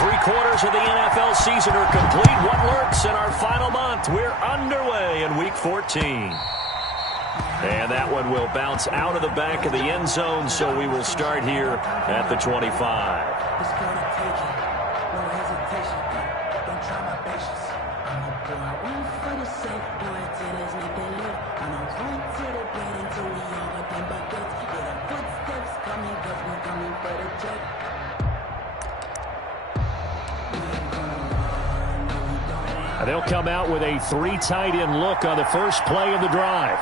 Three-quarters of the NFL season are complete. What lurks in our final month? We're underway in Week 14. And that one will bounce out of the back of the end zone, so we will start here at the 25. They'll come out with a three tight end look on the first play of the drive.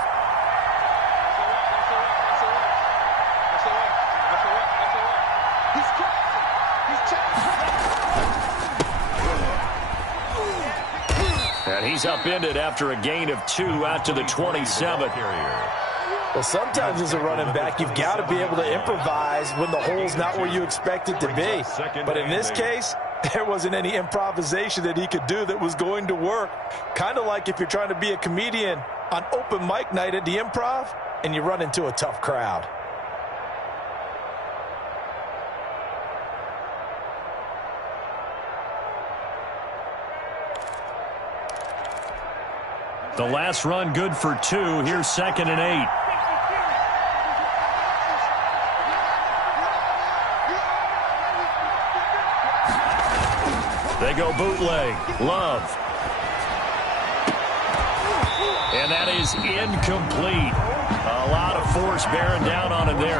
And he's upended after a gain of 2 out to the 27. Well, sometimes as a running back, you've got to be able to improvise when the hole's not where you expect it to be. But in this case, there wasn't any improvisation that he could do that was going to work. Kind of like if you're trying to be a comedian on open mic night at the Improv and you run into a tough crowd. The last run good for 2. Here's 2nd and 8. They go bootleg. Love. And that is incomplete. A lot of force bearing down on him there.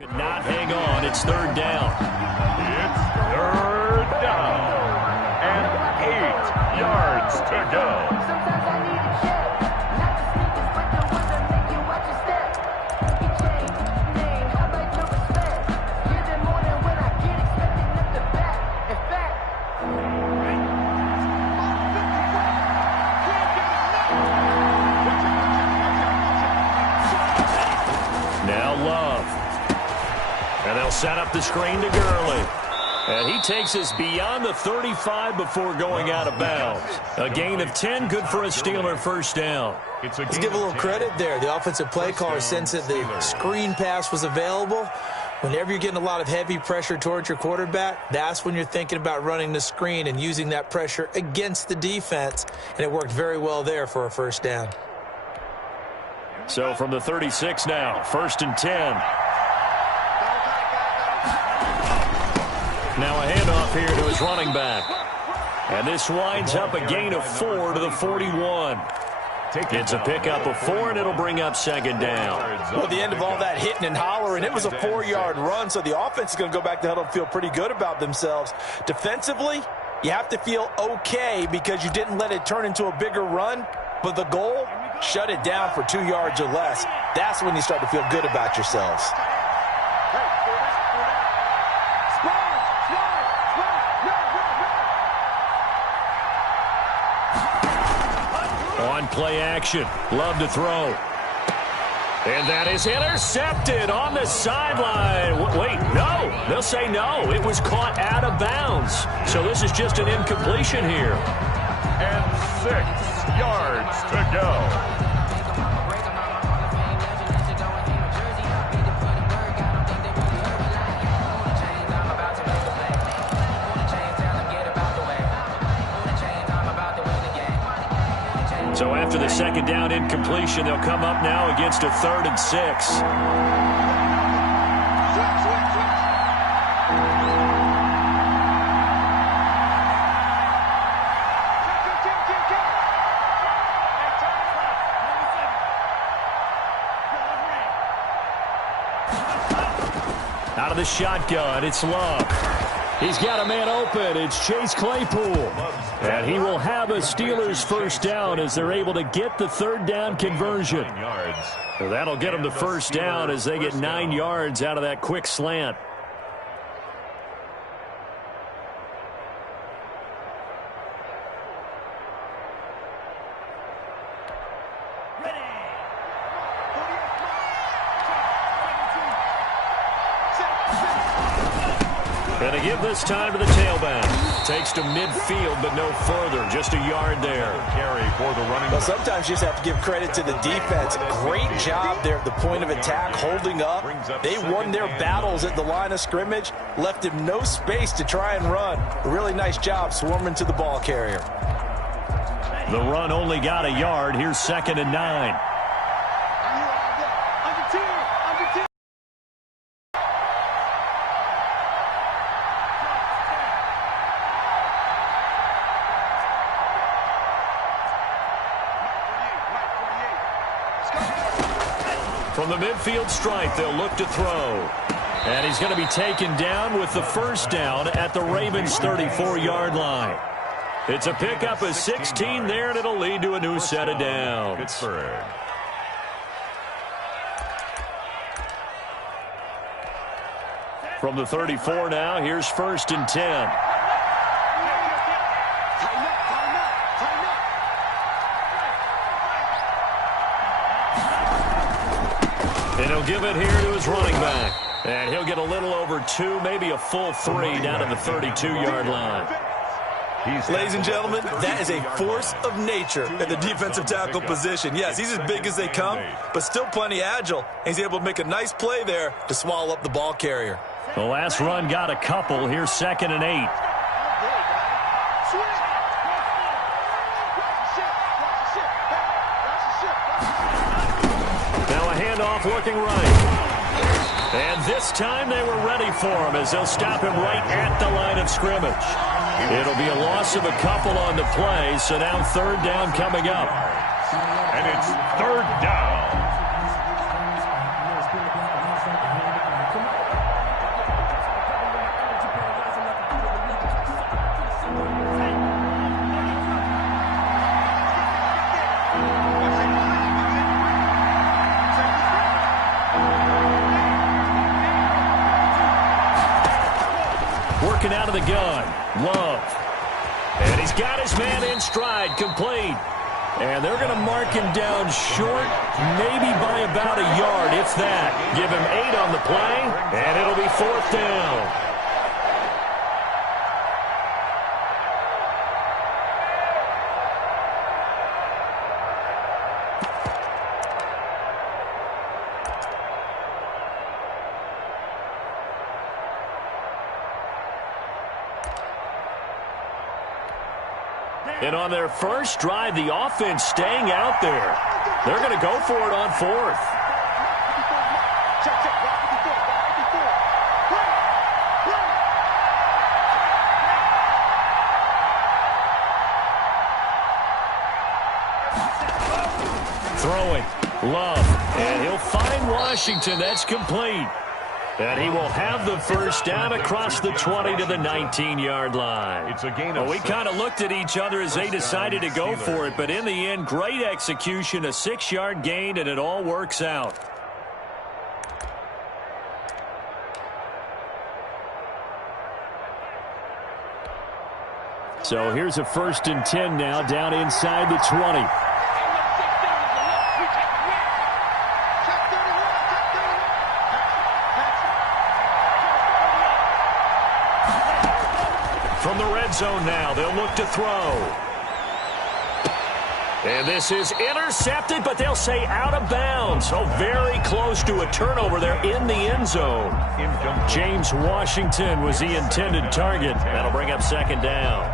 Could not hang on. It's 3rd down. It's 3rd down. And 8 yards to go. Set up the screen to Gurley. And he takes us beyond the 35 before going out of bounds. A gain of 10, good for a Steeler first down. Let's give a little credit there. The offensive play caller sensed that the screen pass was available. Whenever you're getting a lot of heavy pressure towards your quarterback, that's when you're thinking about running the screen and using that pressure against the defense. And it worked very well there for a first down. So from the 36 now, 1st and 10. Now a handoff here to his running back. And this winds up a gain of 4 to the 41. It's a pickup of 4, and it'll bring up 2nd down. Well, the end of all that hitting and hollering, it was a 4-yard run, so the offense is going to go back to huddle and feel pretty good about themselves. Defensively, you have to feel okay because you didn't let it turn into a bigger run, but the goal, shut it down for 2 yards or less. That's when you start to feel good about yourselves. On play action. Love to throw. And that is intercepted on the sideline. Wait, no. They'll say no. It was caught out of bounds. So this is just an incompletion here. And 6 yards to go. So after the second down incompletion, they'll come up now against a 3rd and 6. Out of the shotgun, it's Love. He's got a man open. It's Chase Claypool. And he will have a Steelers first down as they're able to get the 3rd down conversion. So that'll get them the first down as they get 9 yards out of that quick slant. And they give this time to the tailback. Takes to midfield, but no further. Just a yard there. Carry for the running. Well, sometimes you just have to give credit to the defense. Great job there at the point of attack, holding up. They won their battles at the line of scrimmage, left him no space to try and run. A really nice job swarming to the ball carrier. The run only got a yard. Here's 2nd and 9. From the midfield stripe, they'll look to throw. And he's going to be taken down with the first down at the Ravens' 34-yard line. It's a pickup of 16 there, and it'll lead to a new set of downs. Pittsburgh. From the 34 now, here's 1st and 10. And he'll give it here to his running back. And he'll get a little over 2, maybe a full 3 down to the 32-yard line. Ladies and gentlemen, that is a force of nature at the defensive tackle position. Yes, he's as big as they come, but still plenty agile. He's able to make a nice play there to swallow up the ball carrier. The last run got a couple. Here's 2nd and 8. Handoff looking right. And this time they were ready for him as they'll stop him right at the line of scrimmage. It'll be a loss of a couple on the play, so now 3rd down coming up. And it's 3rd down. Working out of the gun, Love. And he's got his man in stride, complete. And they're going to mark him down short, maybe by about a yard, if that. Give him 8 on the play, and it'll be 4th down. And on their first drive, the offense staying out there. They're going to go for it on 4th. Throwing, Love, and he'll find Washington. That's complete. And he will have the first down across the 20 to the 19-yard line. It's a gain of we kind of looked at each other as they decided to go for it, but in the end, great execution, a 6-yard gain, and it all works out. So here's a 1st and 10 now down inside the 20. From the red zone now, they'll look to throw. And this is intercepted, but they'll say out of bounds. So very close to a turnover there in the end zone. James Washington was the intended target. That'll bring up second down.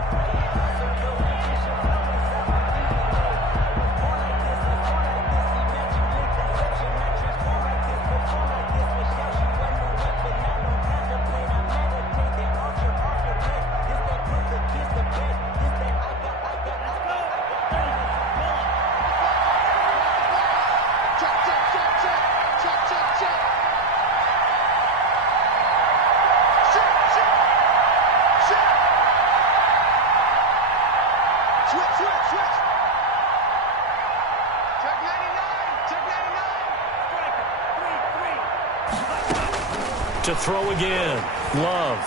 To throw again. Love.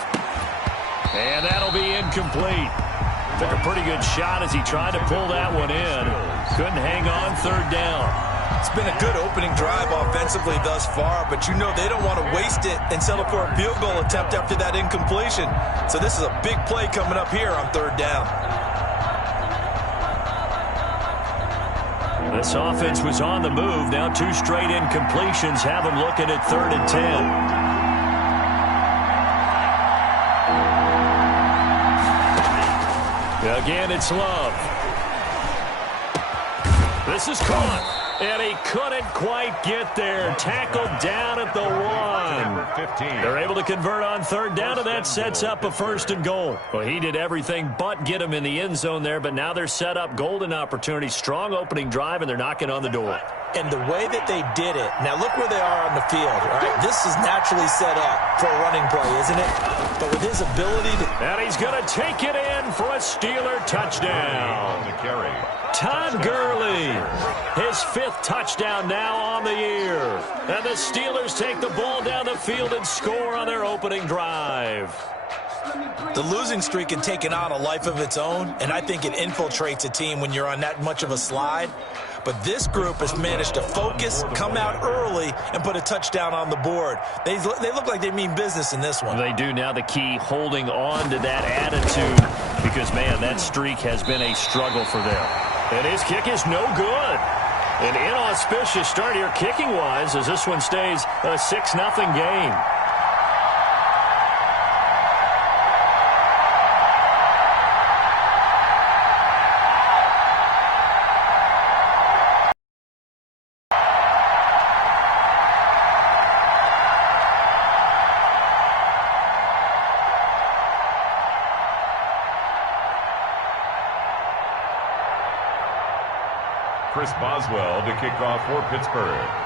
And that'll be incomplete. Took a pretty good shot as he tried to pull that one in. Couldn't hang on third down. It's been a good opening drive offensively thus far, but you know they don't want to waste it and settle for a field goal attempt after that incompletion. So this is a big play coming up here on third down. This offense was on the move. Now 2 straight incompletions have them looking at 3rd and 10. Again, it's Love. This is caught, and he couldn't quite get there. Tackled down at the 1. They're able to convert on third down, and that sets up a 1st and goal. Well, he did everything but get him in the end zone there, but now they're set up golden opportunity. Strong opening drive, and they're knocking on the door. And the way that they did it, now look where they are on the field, all right? This is naturally set up for a running play, isn't it? But with his ability to... And he's going to take it in for a Steeler touchdown. Todd Gurley, his 5th touchdown now on the year. And the Steelers take the ball down the field and score on their opening drive. The losing streak had taken on a life of its own, and I think it infiltrates a team when you're on that much of a slide. But this group has managed to focus, come out early, and put a touchdown on the board. They look like they mean business in this one. They do. Now the key, holding on to that attitude, because, man, that streak has been a struggle for them. And his kick is no good. An inauspicious start here kicking-wise as this one stays a 6-0 game. Chris Boswell to kick off for Pittsburgh.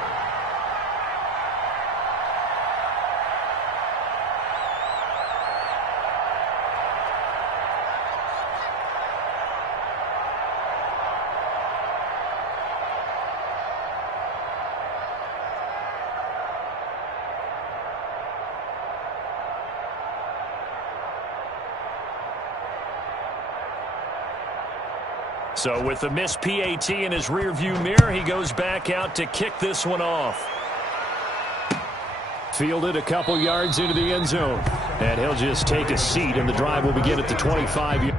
So with the missed PAT in his rearview mirror, he goes back out to kick this one off. Fielded a couple yards into the end zone. And he'll just take a seat, and the drive will begin at the 25.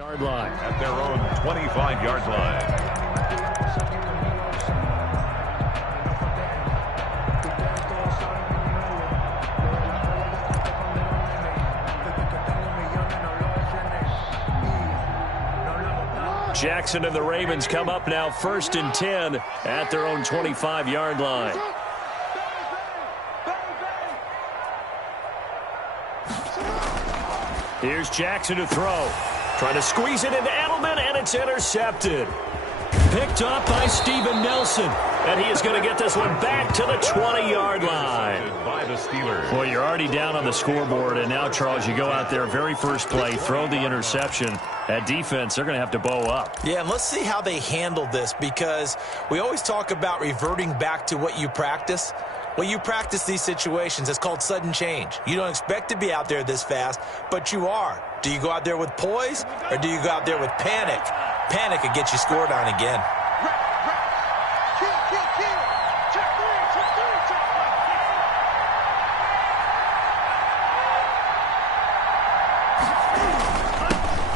Yard line. At their own 25-yard line. Jackson and the Ravens come up now 1st and 10 at their own 25-yard line. Here's Jackson to throw. Trying to squeeze it into Edelman, and it's intercepted. Picked up by Steven Nelson. And he is going to get this one back to the 20-yard line. By the Steelers. Well, you're already down on the scoreboard, and now, Charles, you go out there, very first play, throw the interception. That defense, they're going to have to bow up. Yeah, and let's see how they handle this, because we always talk about reverting back to what you practice. Well, you practice these situations. It's called sudden change. You don't expect to be out there this fast, but you are. Do you go out there with poise, or do you go out there with panic? Panic could get you scored on again.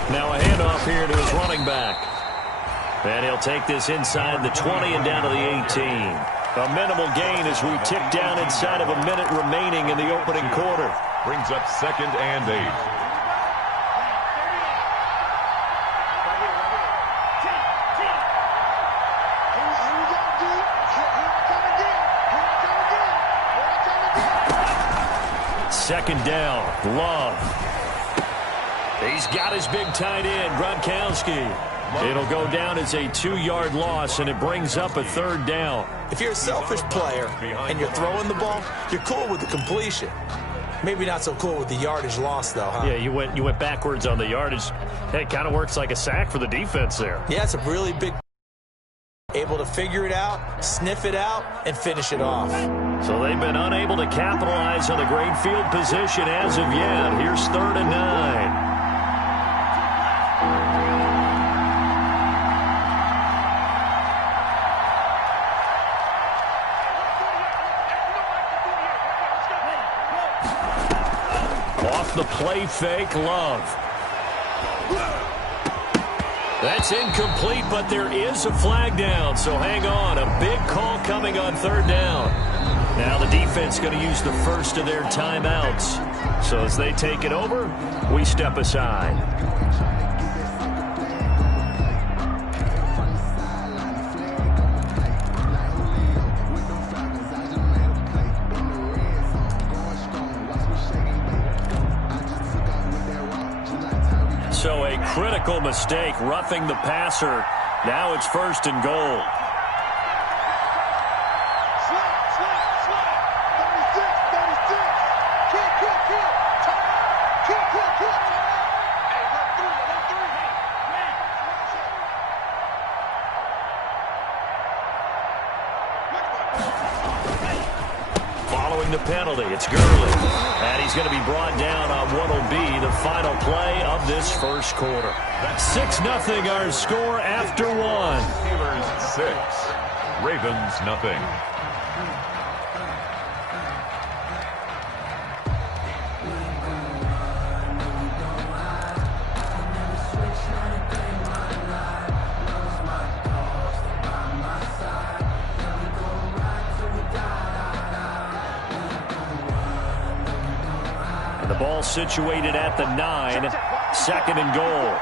Now a handoff here to his running back. And he'll take this inside the 20 and down to the 18. A minimal gain as we tick down inside of a minute remaining in the opening quarter. Brings up 2nd and 8. Second down, Love. He's got his big tight end, Gronkowski. It'll go down as a 2-yard loss, and it brings up a 3rd down. If you're a selfish player and you're throwing the ball, you're cool with the completion. Maybe not so cool with the yardage loss, though, huh? Yeah, you went backwards on the yardage. Hey, it kind of works like a sack for the defense there. Yeah, it's a really big... Able to figure it out, sniff it out, and finish it off. So they've been unable to capitalize on the great field position as of yet. Here's 3rd and 9. Off the play fake, Love. That's incomplete, but there is a flag down, so hang on. A big call coming on 3rd down. Now the defense going to use the first of their timeouts. So as they take it over, we step aside. So a critical mistake, roughing the passer. Now it's 1st and goal. Following the penalty, it's Gurley. And he's going to be brought down on what will be the final play of this first quarter. 6-0 our score after 1. Steelers 6. Ravens nothing. The ball situated at the 9. 2nd and goal.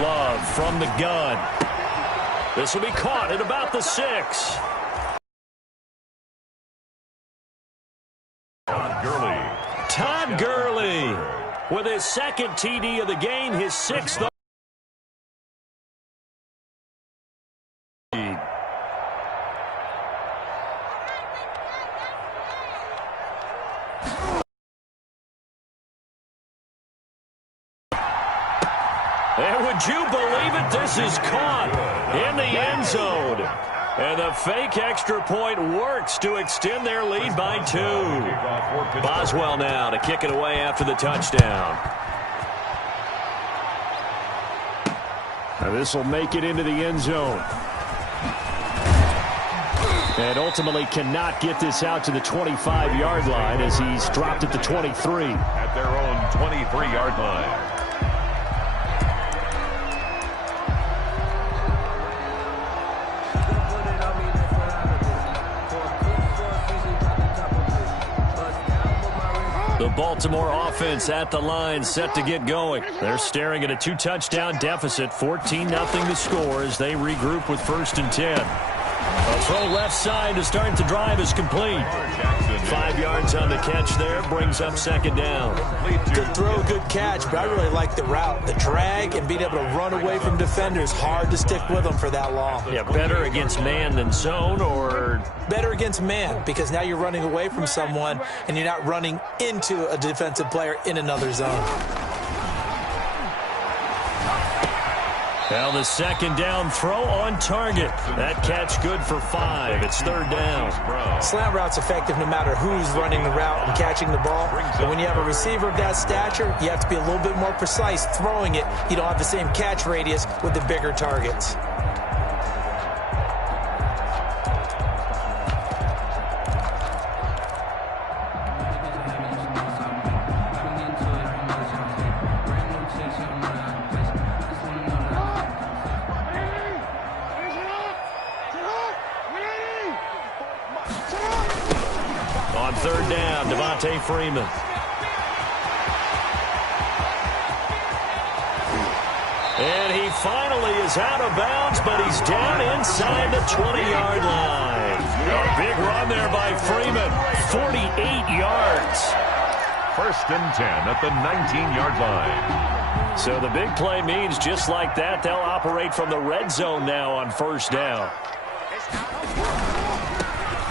Love from the gun. This will be caught at about the 6. Todd Gurley with his 2nd TD of the game, his 6th. And would you believe it? This is caught in the end zone. And the fake extra point works to extend their lead by 2. Boswell now to kick it away after the touchdown. And this will make it into the end zone. And ultimately cannot get this out to the 25-yard line as he's dropped at the 23. At their own 23-yard line. The Baltimore offense at the line, set to get going. They're staring at a 2-touchdown deficit, 14-0 the score as they regroup with 1st and 10. A throw left side to start the drive is complete. 5 yards on the catch there, brings up 2nd down. Good throw, good catch, but I really like the route. The drag and being able to run away from defenders, hard to stick with them for that long. Yeah, better against man than zone, or? Better against man, because now you're running away from someone and you're not running into a defensive player in another zone. Now the 2nd down throw on target. That catch good for 5. It's 3rd down. Slant route's effective no matter who's running the route and catching the ball. But when you have a receiver of that stature, you have to be a little bit more precise throwing it. You don't have the same catch radius with the bigger targets. On 3rd down, Devontae Freeman. And he finally is out of bounds, but he's down inside the 20-yard line. A big run there by Freeman, 48 yards. 1st and 10 at the 19-yard line. So the big play means just like that, they'll operate from the red zone now on 1st down.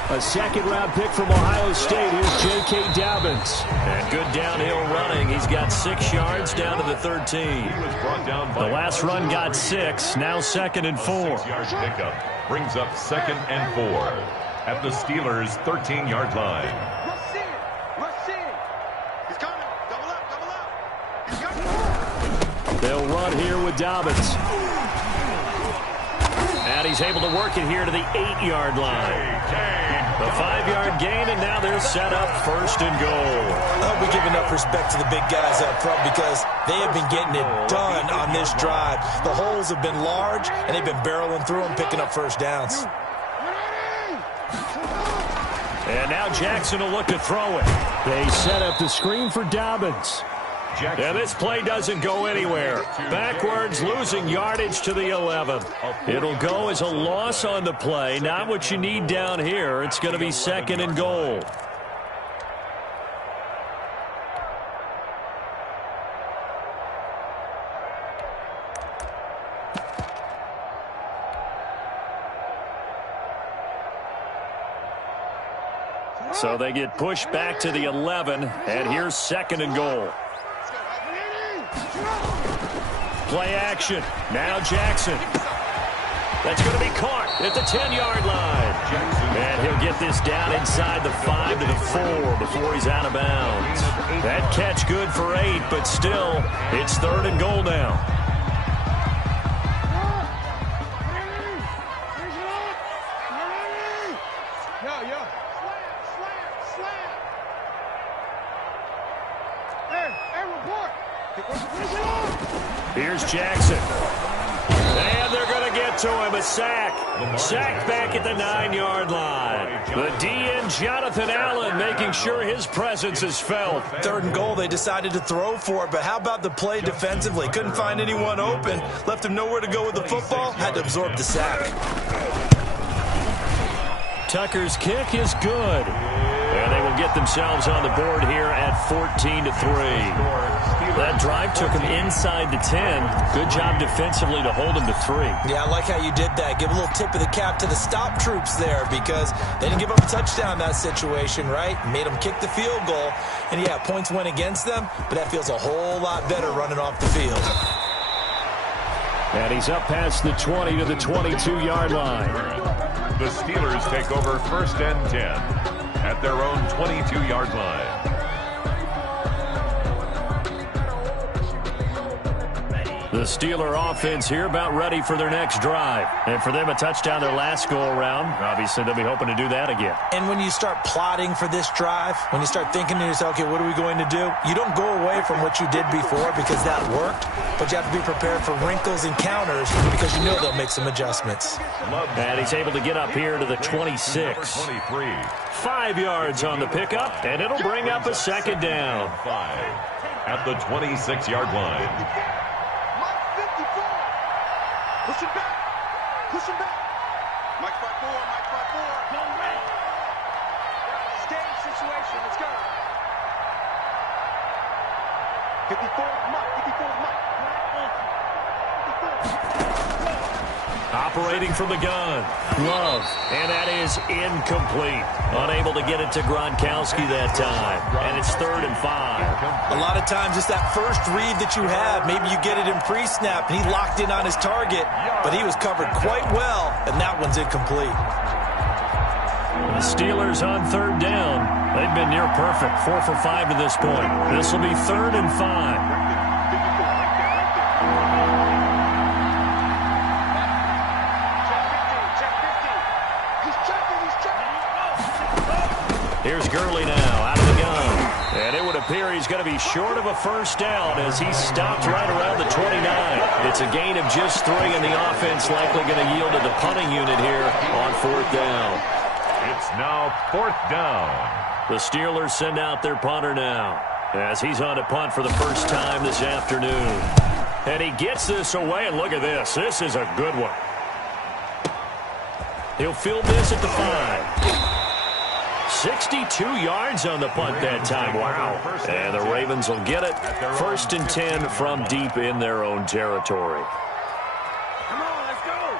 A 2nd-round pick from Ohio State. Here's J.K. Dobbins. And good downhill running. He's got 6 yards down to the 13. The last run got 6. Now 2nd and 4. 6-yard pickup brings up 2nd and 4 at the Steelers' 13-yard line. He's coming. Double up. He's coming. They'll run here with Dobbins. And he's able to work it here to the 8-yard line. The 5-yard gain, and now they're set up 1st and goal. I hope we give enough respect to the big guys up front because they have been getting it done on this drive. The holes have been large, and they've been barreling through them, picking up 1st downs. And now Jackson will look to throw it. They set up the screen for Dobbins. And this play doesn't go anywhere. Backwards, losing yardage to the 11. It'll go as a loss on the play. Not what you need down here. It's going to be 2nd and goal. So they get pushed back to the 11, and here's 2nd and goal. Play action. Now Jackson. That's going to be caught at the 10-yard line. And he'll get this down inside the 5 to the 4 before he's out of bounds. That catch good for 8, but still, it's 3rd and goal now. Here's Jackson. And they're going to get to him. A sack. Sacked back at the 9-yard line. The DN, Jonathan Allen, making sure his presence is felt. 3rd and goal, they decided to throw for it, but how about the play defensively? Couldn't find anyone open. Left him nowhere to go with the football. Had to absorb the sack. Tucker's kick is good. And they will get themselves on the board here at 14-3. That drive took him inside the 10. Good job defensively to hold him to 3. Yeah, I like how you did that. Give a little tip of the cap to the stop troops there because they didn't give up a touchdown in that situation, right? Made them kick the field goal. And, yeah, points went against them, but that feels a whole lot better running off the field. And he's up past the 20 to the 22-yard line. The Steelers take over 1st and 10 at their own 22-yard line. The Steeler offense here about ready for their next drive. And for them, a touchdown their last go-around. Obviously, they'll be hoping to do that again. And when you start plotting for this drive, when you start thinking to yourself, okay, what are we going to do? You don't go away from what you did before because that worked, but you have to be prepared for wrinkles and counters because you know they'll make some adjustments. And he's able to get up here to the 26. 5 yards on the pickup, and it'll bring up a second down. 5 at the 26-yard line. Push him back. Push him back. Mike's by 4. Mike's by 4. Go red. Game situation. Let's go. 54. Mike. 54. Mike. 54. Operating from the gun. Love. And that is incomplete. Unable to get it to Gronkowski that time. And it's 3rd and 5. A lot of times it's that first read that you have. Maybe you get it in pre-snap, and he locked in on his target, but he was covered quite well, and that one's incomplete. The Steelers on 3rd down. They've been near perfect. 4 for 5 to this point. This will be 3rd and 5. Here's Gurley now, out of the gun. And it would appear he's going to be short of a first down as he stopped right around the 29. It's a gain of just 3, and the offense likely going to yield to the punting unit here on 4th down. It's now 4th down. The Steelers send out their punter now as he's on to punt for the first time this afternoon. And he gets this away, and look at this. This is a good one. He'll field this at the 5. 62 yards on the punt that time. Wow. And the Ravens will get it. 1st and 10 from deep in their own territory. Come on, let's go.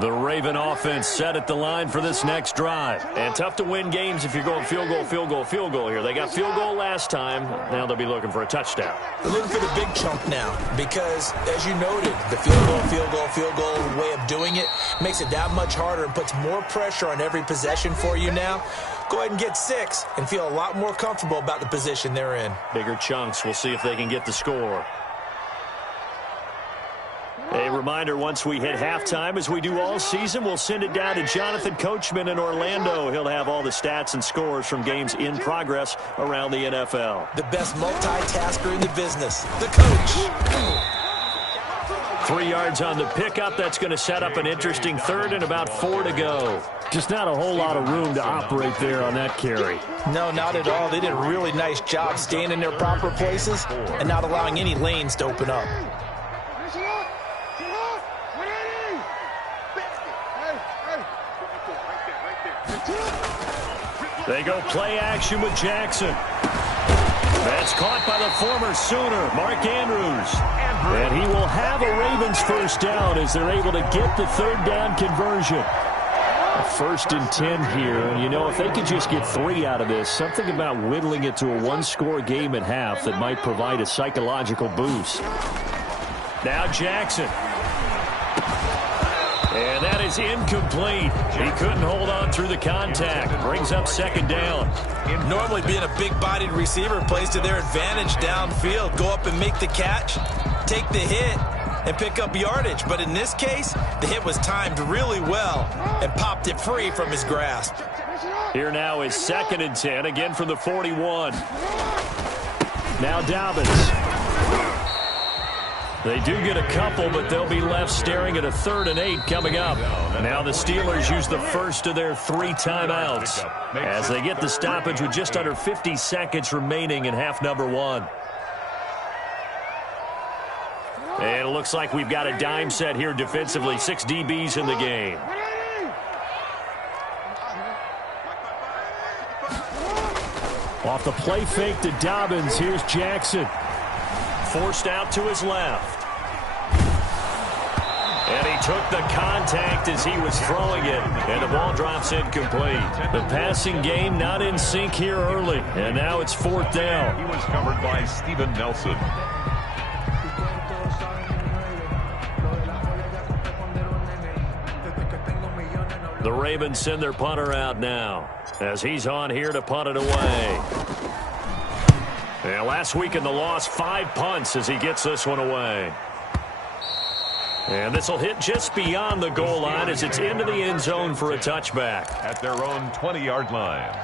The Raven offense set at the line for this next drive. And tough to win games if you're going field goal, field goal, field goal here. They got field goal last time. Now they'll be looking for a touchdown. They're looking for the big chunk now because, as you noted, the field goal way of doing it makes it that much harder and puts more pressure on every possession for you now. Go ahead and get 6 and feel a lot more comfortable about the position they're in. Bigger chunks. We'll see if they can get the score. A reminder, once we hit halftime, as we do all season, we'll send it down to Jonathan Coachman in Orlando. He'll have all the stats and scores from games in progress around the NFL. The best multitasker in the business, the coach. 3 yards on the pickup. That's going to set up an interesting 3rd and about 4 to go. Just not a whole lot of room to operate there on that carry. No, not at all. They did a really nice job staying in their proper places and not allowing any lanes to open up. They go play action with Jackson. That's caught by the former Sooner, Mark Andrews. And he will have a Ravens first down as they're able to get the 3rd down conversion. A 1st and 10 here. And, you know, if they could just get 3 out of this, something about whittling it to a 1-score game at half that might provide a psychological boost. Now Jackson. And that is incomplete. He couldn't hold on through the contact. Brings up 2nd down. Normally being a big-bodied receiver plays to their advantage downfield. Go up and make the catch, take the hit, and pick up yardage. But in this case, the hit was timed really well and popped it free from his grasp. Here now is 2nd and 10, again from the 41. Now Dobbins. They do get a couple, but they'll be left staring at a 3rd and 8 coming up. Now the Steelers use the first of their 3 timeouts as they get the stoppage with just under 50 seconds remaining in half number 1. And it looks like we've got a dime set here defensively. 6 DBs in the game. Off the play fake to Dobbins, here's Jackson. Forced out to his left. And he took the contact as he was throwing it, and the ball drops incomplete. The passing game not in sync here early, and now it's 4th down. He was covered by Steven Nelson. The Ravens send their punter out now as he's on here to punt it away. And last week in the loss, 5 punts as he gets this one away. And this will hit just beyond the goal line as it's into the end zone for a touchback. At their own 20-yard line.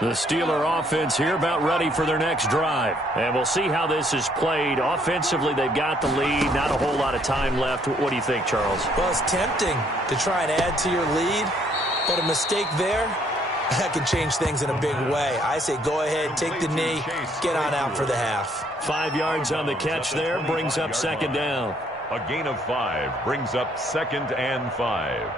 The Steeler offense here about ready for their next drive. And we'll see how this is played. Offensively, they've got the lead. Not a whole lot of time left. What do you think, Charles? Well, it's tempting to try and add to your lead, but a mistake there, that can change things in a big way. I say go ahead, take the knee, get on out for the half. 5 yards on the catch there, brings up second down. A gain of 5 brings up 2nd and 5.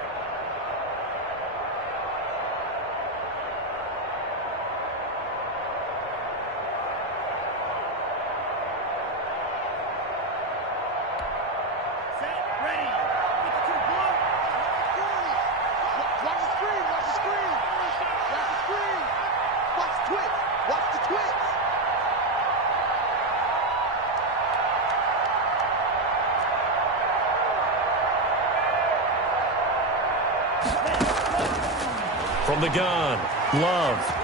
From the gun, Love.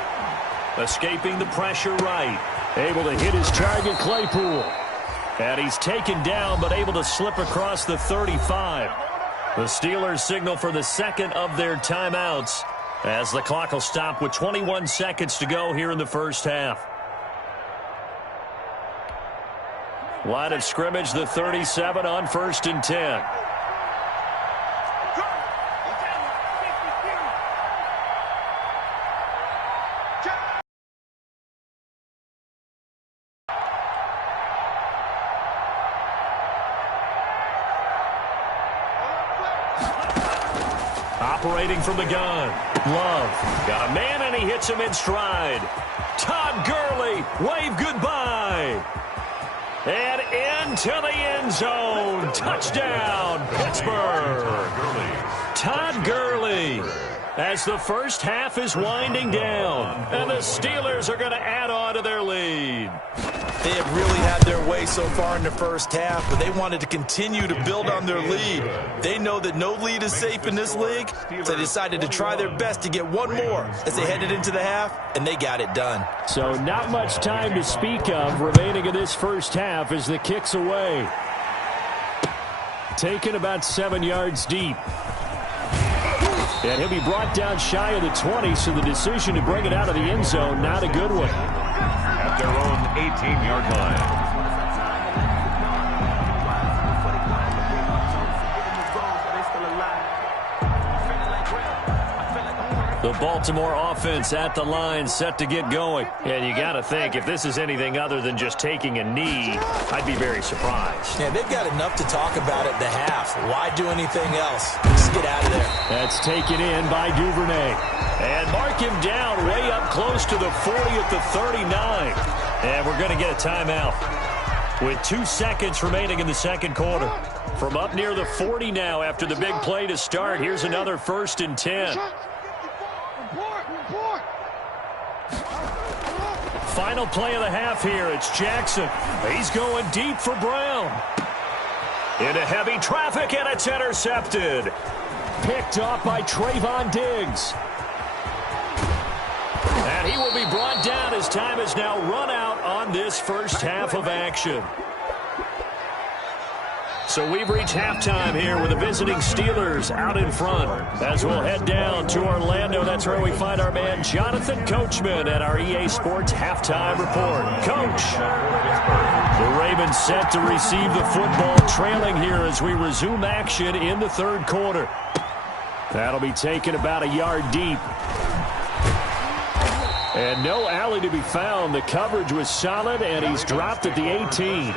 Escaping the pressure right. Able to hit his target, Claypool. And he's taken down, but able to slip across the 35. The Steelers signal for the second of their timeouts as the clock will stop with 21 seconds to go here in the first half. Line of scrimmage, the 37 on 1st and 10. Operating from the gun. Love. Got a man, and he hits him in stride. Todd Gurley, wave goodbye. And into the end zone. Touchdown, Pittsburgh. Todd Gurley. As the first half is winding down. And the Steelers are going to add on to their lead. They have really had their way so far in the first half, but they wanted to continue to build on their lead. They know that no lead is safe in this league, so they decided to try their best to get one more as they headed into the half, and they got it done. So not much time to speak of remaining in this first half as the kick's away. Taken about 7 yards deep. And he'll be brought down shy of the 20, so the decision to bring it out of the end zone, not a good one. At their own 18-yard line. The Baltimore offense at the line, set to get going. And you got to think, if this is anything other than just taking a knee, I'd be very surprised. Yeah, they've got enough to talk about at the half. Why do anything else? Just get out of there. That's taken in by Duvernay. And mark him down way up close to the 40 at the 39. And we're going to get a timeout with 2 seconds remaining in the second quarter. From up near the 40 now after the big play to start, here's another 1st and 10. Final play of the half here. It's Jackson. He's going deep for Brown. Into heavy traffic, and it's intercepted. Picked off by Trayvon Diggs. And he will be brought down as time is now run out on this first half of action. So we've reached halftime here with the visiting Steelers out in front. As we'll head down to Orlando, that's where we find our man Jonathan Coachman at our EA Sports Halftime Report. Coach, the Ravens set to receive the football, trailing here as we resume action in the third quarter. That'll be taken about a yard deep. And no alley to be found. The coverage was solid, and he's dropped at the 18.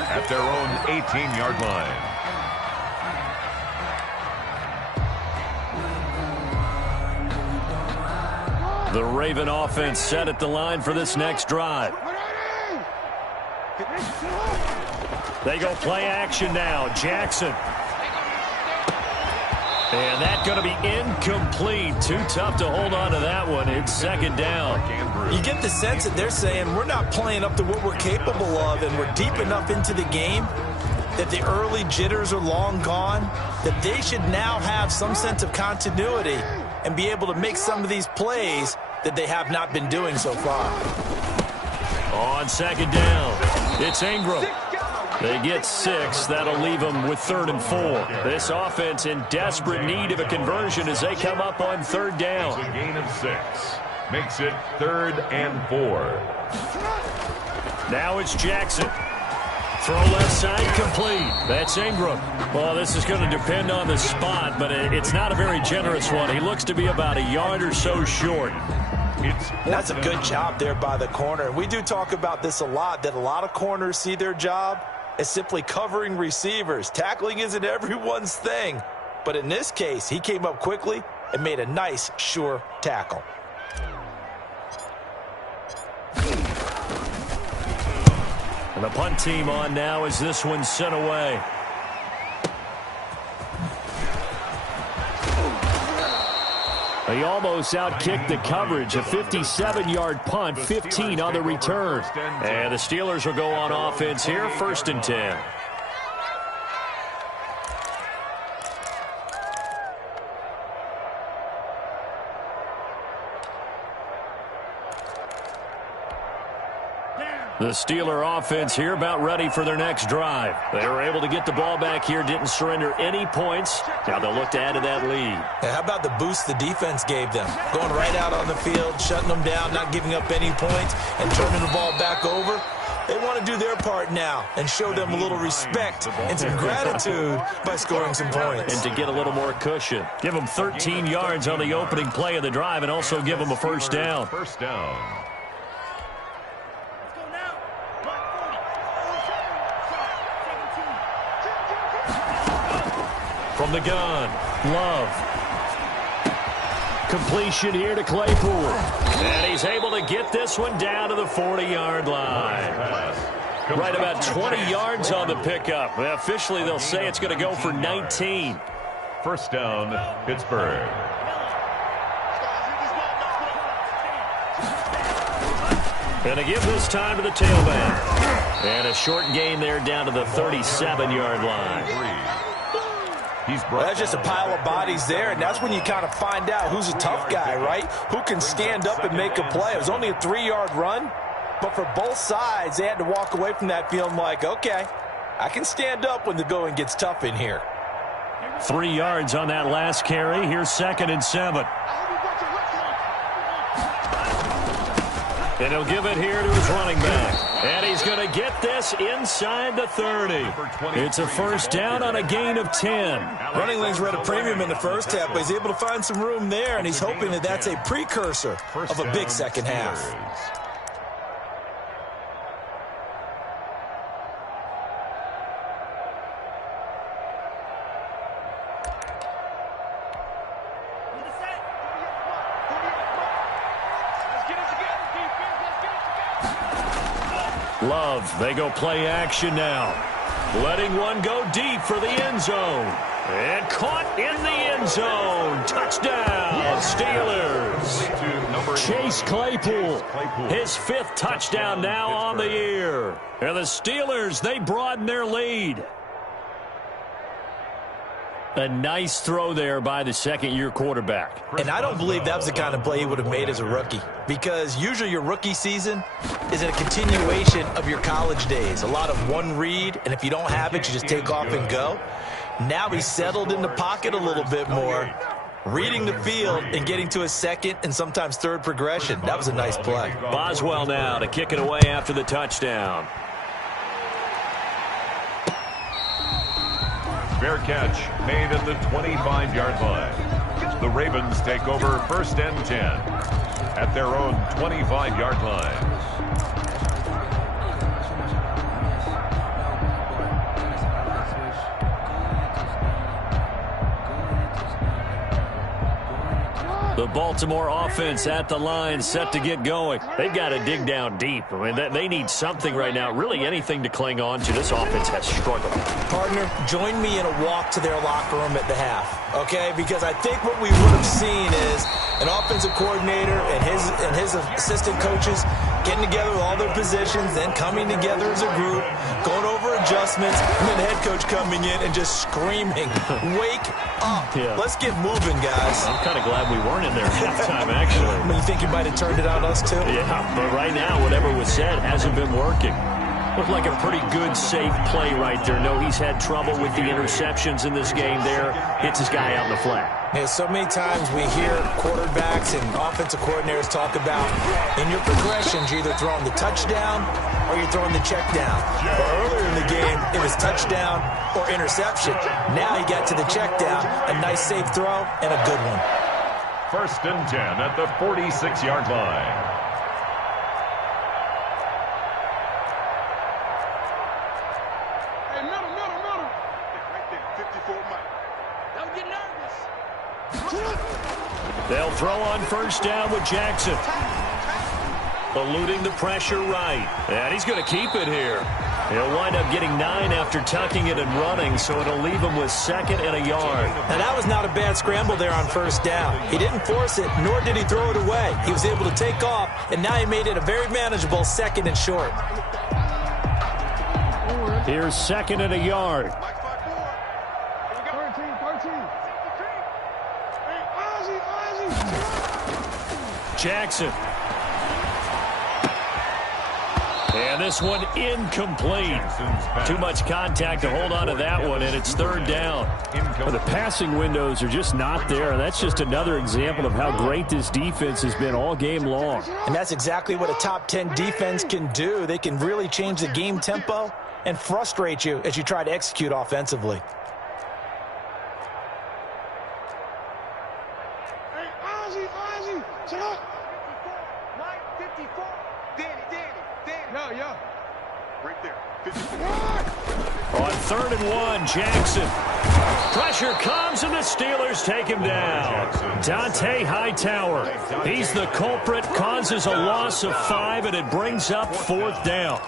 At their own 18-yard line. The Raven offense set at the line for this next drive. They go play action now. Jackson. And that's going to be incomplete. Too tough to hold on to that one. It's second down. You get the sense that they're saying we're not playing up to what we're capable of, and we're deep enough into the game that the early jitters are long gone, that they should now have some sense of continuity and be able to make some of these plays that they have not been doing so far. On second down, it's Ingram. They get 6. That'll leave them with 3rd and 4. This offense in desperate need of a conversion as they come up on 3rd down. A gain of 6. Makes it 3rd and 4. Now it's Jackson. Throw left side complete. That's Ingram. Well, this is going to depend on the spot, but it's not a very generous one. He looks to be about a yard or so short. That's a good job there by the corner. We do talk about this a lot, that a lot of corners see their job as simply covering receivers. Tackling isn't everyone's thing. But in this case, he came up quickly and made a nice, sure tackle. And the punt team on now as this one's sent away. He almost outkicked the coverage. A 57-yard punt, 15 on the return. And the Steelers will go on offense here, 1st and 10. The Steeler offense here about ready for their next drive. They were able to get the ball back here, didn't surrender any points. Now they'll look to add to that lead. Yeah, how about the boost the defense gave them? Going right out on the field, shutting them down, not giving up any points, and turning the ball back over. They want to do their part now and show them a little respect and some gratitude by scoring some points. And to get a little more cushion. Give them 13 yards on the opening play of the drive and also give them a 1st down. 1st down. From the gun, Love. Completion here to Claypool. And he's able to get this one down to the 40-yard line. Right about 20 yards on the pickup. Officially, they'll say it's going to go for 19. 1st down, Pittsburgh. And to give this time to the tailback. And a short gain there down to the 37-yard line. Well, that's just a pile of bodies there, and that's when you kind of find out who's a tough guy, right? Who can stand up and make a play. It was only a 3-yard run, but for both sides, they had to walk away from that feeling like, okay, I can stand up when the going gets tough in here. 3 yards on that last carry. Here's 2nd and 7. And he'll give it here to his running back. And he's going to get this inside the 30. It's a 1st down on a gain of 10. Running lanes were at a premium in the first half, but he's able to find some room there, and he's hoping that that's a precursor of a big second half. Love, they go play action now. Letting one go deep for the end zone. And caught in the end zone. Touchdown, Steelers. Chase Claypool, his 5th touchdown now on the year. And the Steelers, they broaden their lead. A nice throw there by the 2nd-year quarterback. And I don't believe that was the kind of play he would have made as a rookie, because usually your rookie season is a continuation of your college days. A lot of one read, and if you don't have it, you just take off and go. Now he's settled in the pocket a little bit more, reading the field and getting to a 2nd and sometimes 3rd progression. That was a nice play. Boswell now to kick it away after the touchdown. Fair catch made at the 25-yard line. The Ravens take over 1st and 10 at their own 25-yard line. The Baltimore offense at the line, set to get going. They've got to dig down deep. I mean, they need something right now, really anything to cling on to. This offense has struggled. Partner, join me in a walk to their locker room at the half, okay? Because I think what we would have seen is an offensive coordinator and his assistant coaches getting together with all their positions, then coming together as a group, going over adjustments, and then the head coach coming in and just screaming, wake up. Yeah. Let's get moving, guys. I'm kind of glad we weren't in there at halftime, actually. I mean, you think you might have turned it on us, too? Yeah, but right now, whatever was said hasn't been working. Looked like a pretty good, safe play right there. No, he's had trouble with the interceptions in this game there. Hits his guy out in the flat. Yeah, so many times we hear quarterbacks and offensive coordinators talk about in your progressions, you're either throwing the touchdown or you're throwing the check down. But earlier in the game, it was touchdown or interception. Now he got to the check down, a nice safe throw, and a good one. 1st and 10 at the 46-yard line. They'll throw on 1st down with Jackson. Eluding the pressure right. And he's going to keep it here. He'll wind up getting 9 after tucking it and running, so it'll leave him with 2nd and a yard. Now, that was not a bad scramble there on 1st down. He didn't force it, nor did he throw it away. He was able to take off, and now he made it a very manageable 2nd and short. Here's 2nd and a yard. Jackson. And this one incomplete. Too much contact to hold on to that one, and it's 3rd down. Well, the passing windows are just not there. That's just another example of how great this defense has been all game long. And that's exactly what a top 10 defense can do. They can really change the game tempo and frustrate you as you try to execute offensively. On 3rd and 1, Jackson. Pressure comes, and the Steelers take him down. Dante Hightower. He's the culprit, causes a loss of 5, and it brings up 4th down.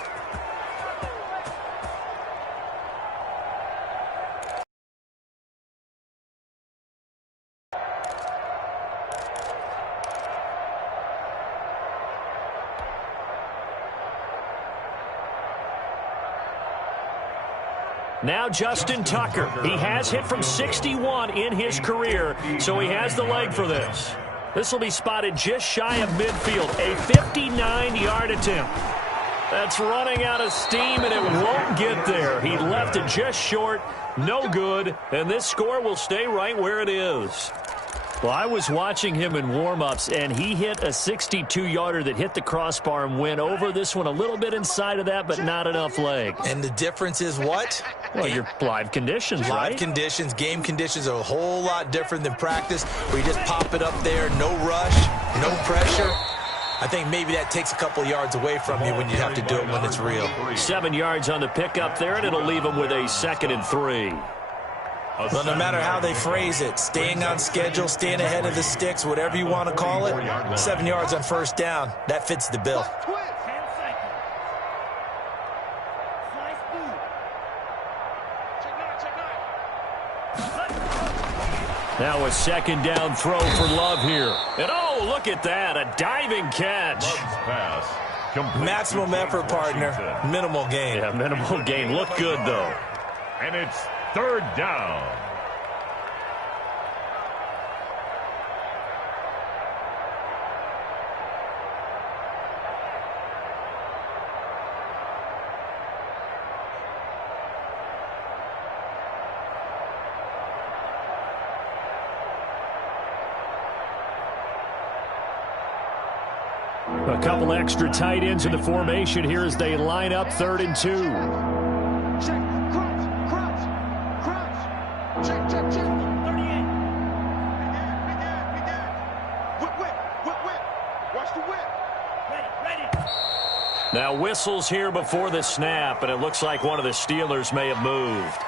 Now Justin Tucker. He has hit from 61 in his career, so he has the leg for this. This will be spotted just shy of midfield, a 59-yard attempt. That's running out of steam, and it won't get there. He left it just short, no good, and this score will stay right where it is. Well, I was watching him in warm-ups, and he hit a 62-yarder that hit the crossbar and went over. This one a little bit inside of that, but not enough leg. And the difference is what? Well, your live conditions, right? Live conditions, game conditions are a whole lot different than practice, where you just pop it up there, no rush, no pressure. I think maybe that takes a couple yards away from you when you have to do it when it's real. 7 yards on the pickup there, and it'll leave him with a 2nd and 3. Well, no matter how they phrase it, staying on schedule, staying ahead of the sticks, whatever you want to call it, 7 yards on 1st down, that fits the bill. Now a 2nd down throw for Love here. And oh, look at that, a diving catch. Maximum effort, partner. Minimal gain. Yeah, minimal gain. Look good, though. And it's 3rd down. A couple extra tight ends in the formation here as they line up 3rd and 2. Check, crouch. Check. 38. Begin. Whip. Watch the whip. Ready. Now whistles here before the snap, and it looks like one of the Steelers may have moved.